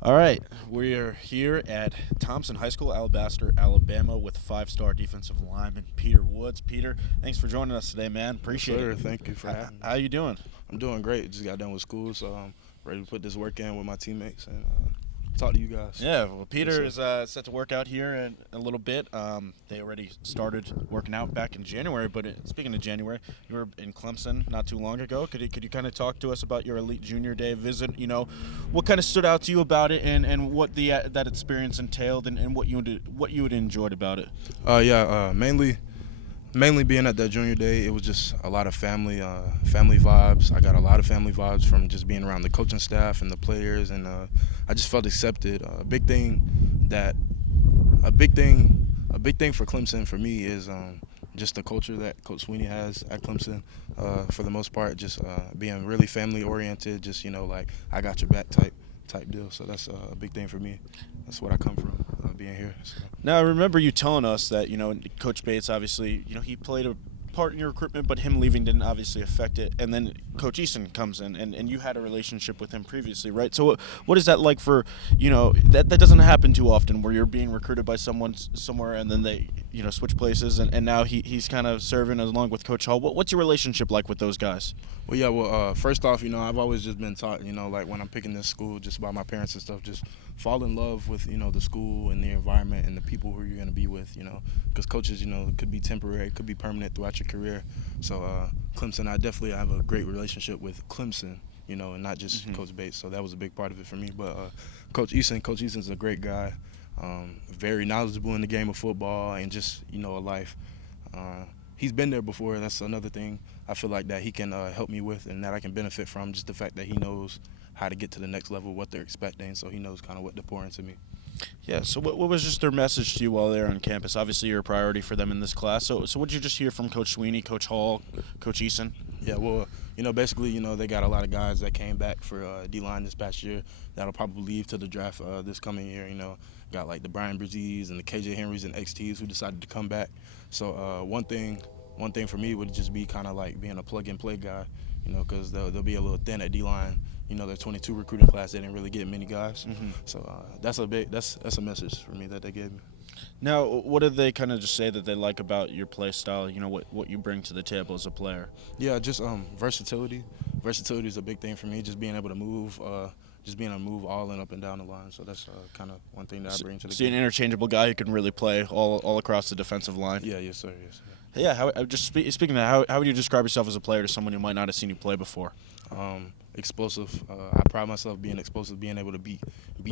All right, we are here at Thompson High School, Alabaster, Alabama, with five-star defensive lineman Peter Woods. Peter, thanks for joining us today, man. Yes, Appreciate it. sir. Thank you for having me. How you doing? I'm doing great. Just got done with school, so I'm ready to put this work in with my teammates and talk to you guys. Yeah, well, Yes, Peter sir. is set to work out here in a little bit. They already started working out back in January. But speaking of January, you were in Clemson not too long ago. Could you kind of talk to us about your Elite Junior Day visit? You know, what kind of stood out to you about it, and what the that experience entailed, and what you had enjoyed about it. Mainly being at that junior day, it was just a lot of family vibes. I got a lot of family vibes from just being around the coaching staff and the players, and I just felt accepted. That a big thing a big thing for Clemson for me is just the culture that Coach Sweeney has at Clemson. For the most part, just being really family oriented. Just like I got your back type deal. So that's a big thing for me. That's what I come from, being here. So. Now, I remember you telling us that, Coach Bates, obviously, he played a part in your recruitment, but him leaving didn't obviously affect it. And then Coach Eason comes in, and you had a relationship with him previously, right? So what is that like for, that doesn't happen too often, where you're being recruited by someone somewhere and then they, switch places, and now he's kind of serving along with Coach Hall. What's your relationship like with those guys? First off, I've always just been taught, like when I'm picking this school, just by my parents and stuff, just fall in love with, the school and the environment and the people who you're going to be with, because coaches, could be temporary, could be permanent throughout your career. So Clemson, I definitely have a great relationship with Clemson, and not just Coach Bates. So that was a big part of it for me. But Coach Eason's a great guy, very knowledgeable in the game of football and just, a life. He's been there before. That's another thing I feel like that he can help me with and that I can benefit from, just the fact that he knows how to get to the next level, what they're expecting, so he knows kind of what to pour into me. Yeah, so what was just their message to you while they were on campus? Obviously, you're a priority for them in this class. So what did you just hear from Coach Sweeney, Coach Hall, Coach Eason? Yeah, well, basically, they got a lot of guys that came back for D-line this past year that'll probably leave to the draft this coming year. Got like the Brian Brazees and the KJ Henrys and XTs who decided to come back. So one thing for me would just be kind of like being a plug-and-play guy, because they'll be a little thin at D-line. Their 22 recruiting class, they didn't really get many guys. So that's a message for me that they gave me. Now, what did they kind of just say that they like about your play style, what you bring to the table as a player? Yeah, just versatility. Versatility is a big thing for me, just being able to move. Just being able to move all in up and down the line. So that's kind of one thing that I bring to the So you're game. an interchangeable guy who can really play all across the defensive line. Yeah, yes, sir. Yes, sir. Yeah, speaking of that, how would you describe yourself as a player to someone who might not have seen you play before? Explosive. I pride myself being explosive, being able to beat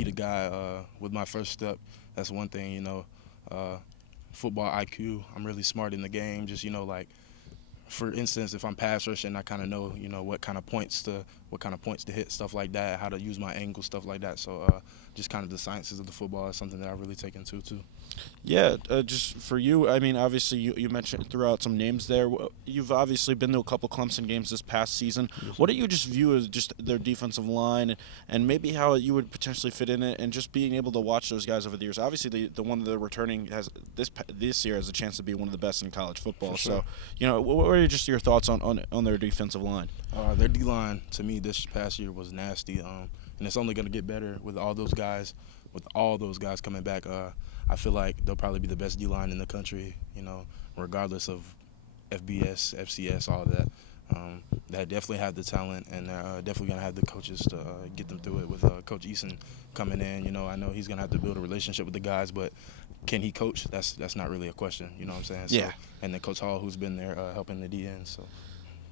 a guy with my first step. That's one thing, football IQ. I'm really smart in the game. Just like, for instance, if I'm pass rushing, I kind of know, what kind of points to hit, stuff like that, how to use my angle, stuff like that. So just kind of the sciences of the football is something that I really take into too. Yeah, just for you, I mean, obviously you mentioned throughout some names there. You've obviously been to a couple Clemson games this past season. Yes, What do you just view as just their defensive line and maybe how you would potentially fit in it, and just being able to watch those guys over the years? Obviously, the one that they're returning has this year has a chance to be one of the best in college football. For sure. So, what are just your thoughts on their defensive line? Their D line to me this past year was nasty, and it's only going to get better with all those guys. With all those guys coming back, I feel like they'll probably be the best D line in the country. Regardless of FBS, FCS, all of that. They definitely have the talent, and they're definitely going to have the coaches to get them through it. With Coach Eason coming in, I know he's going to have to build a relationship with the guys, but can he coach? That's not really a question. You know what I'm saying? Yeah. So, and then Coach Hall, who's been there helping the DN. So.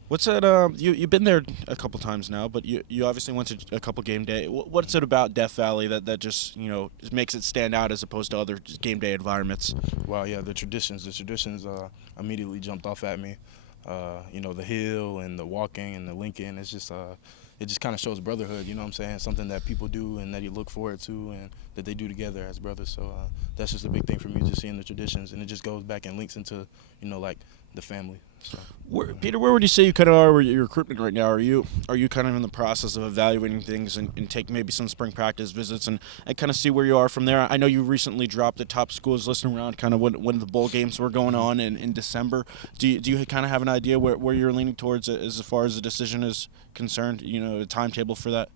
What's that? You've been there a couple times now, but you obviously went to a couple game day. What's it about Death Valley that just makes it stand out as opposed to other game day environments? Well, yeah, the traditions immediately jumped off at me. The hill and the walking and the linking. It's just it just kind of shows brotherhood. You know what I'm saying? Something that people do and that you look forward to and that they do together as brothers. So that's just a big thing for me, just seeing the traditions, and it just goes back and links into like the family. So. Peter, where would you say you kind of are with your recruitment right now? Are you kind of in the process of evaluating things and take maybe some spring practice visits and kind of see where you are from there? I know you recently dropped the top schools list around kind of when the bowl games were going on in December. Do you kind of have an idea where you're leaning towards as far as the decision is concerned? A timetable for that?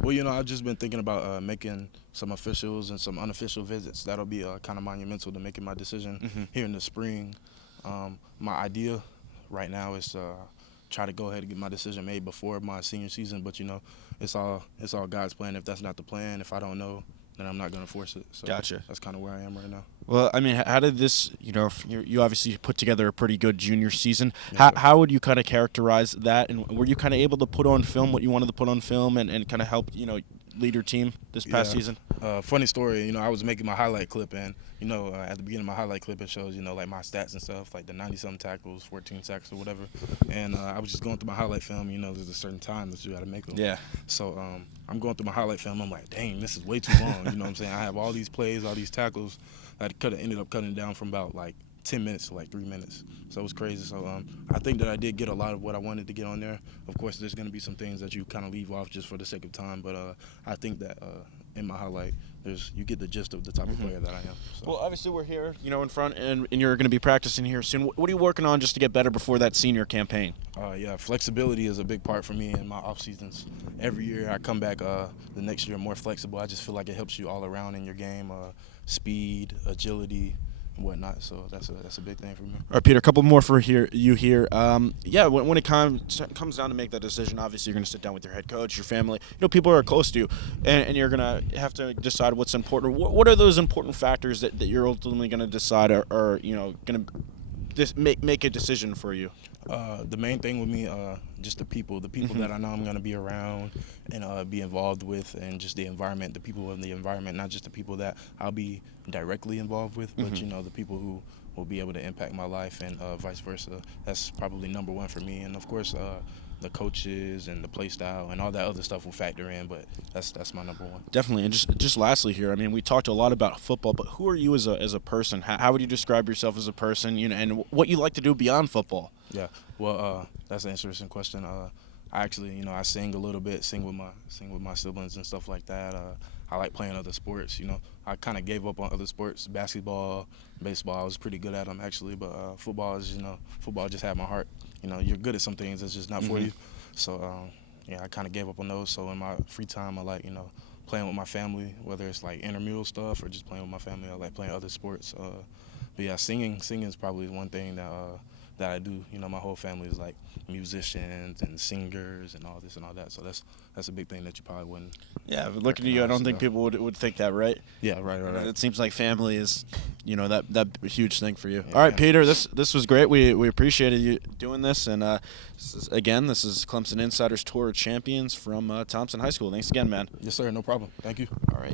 Well, I've just been thinking about making some officials and some unofficial visits. That'll be kind of monumental to making my decision here in the spring. My idea right now is to try to go ahead and get my decision made before my senior season, but it's all God's plan. If that's not the plan, if I don't know, then I'm not going to force it. So Gotcha. That's kind of where I am right now. Well, I mean, how did this, you obviously put together a pretty good junior season. Yes, sir. How would you kind of characterize that? And were you kind of able to put on film what you wanted to put on film and kind of help, lead your team this past season? Funny story, I was making my highlight clip, and, at the beginning of my highlight clip, it shows, like my stats and stuff, like the 90-something tackles, 14 sacks or whatever. And I was just going through my highlight film, there's a certain time that you got to make them. Yeah. So I'm going through my highlight film. I'm like, dang, this is way too long. You know what I'm saying? I have all these plays, all these tackles. I could have ended up cutting down from about like 10 minutes to like 3 minutes. So it was crazy. So I think that I did get a lot of what I wanted to get on there. Of course, there's going to be some things that you kind of leave off just for the sake of time. But I think that in my highlight, you get the gist of the type of player that I am. So. Well, obviously we're here, in front, and you're going to be practicing here soon. What are you working on just to get better before that senior campaign? Flexibility is a big part for me in my off seasons. Every year I come back the next year more flexible. I just feel like it helps you all around in your game, speed, agility, and whatnot. So that's a big thing for me. All right, Peter, a couple more for you here. When it comes down to make that decision, obviously you're going to sit down with your head coach, your family, people who are close to you, and you're going to have to decide what's important. What are those important factors that you're ultimately going to decide are going to make a decision for you? The main thing with me, just the people that I know I'm going to be around and be involved with, and just the environment, the people in the environment, not just the people that I'll be directly involved with, but the people who will be able to impact my life, and vice versa. That's probably number one for me. And of course, the coaches and the play style and all that other stuff will factor in, but that's my number one. Definitely. And just lastly here, I mean, we talked a lot about football, but who are you as a person? How would you describe yourself as a person, and what you like to do beyond football? Yeah, well, that's an interesting question. I actually, I sing a little bit, sing with my siblings and stuff like that. I like playing other sports. I kind of gave up on other sports, basketball, baseball. I was pretty good at them actually, but football is, football just had my heart. You're good at some things, it's just not for you. So I kind of gave up on those. So in my free time, I like, playing with my family, whether it's like intramural stuff or just playing with my family. I like playing other sports. But yeah, singing is probably one thing that I do. My whole family is like musicians and singers and all this and all that. So that's a big thing that you probably wouldn't. Yeah, but looking at you, I don't think people would think that, right? Yeah, right. It seems like family is, that huge thing for you. Yeah, All right, Peter, this was great. We appreciated you doing this, and this is Clemson Insiders Tour of Champions from Thompson High School. Thanks again, man. Yes, sir. No problem. Thank you. All right.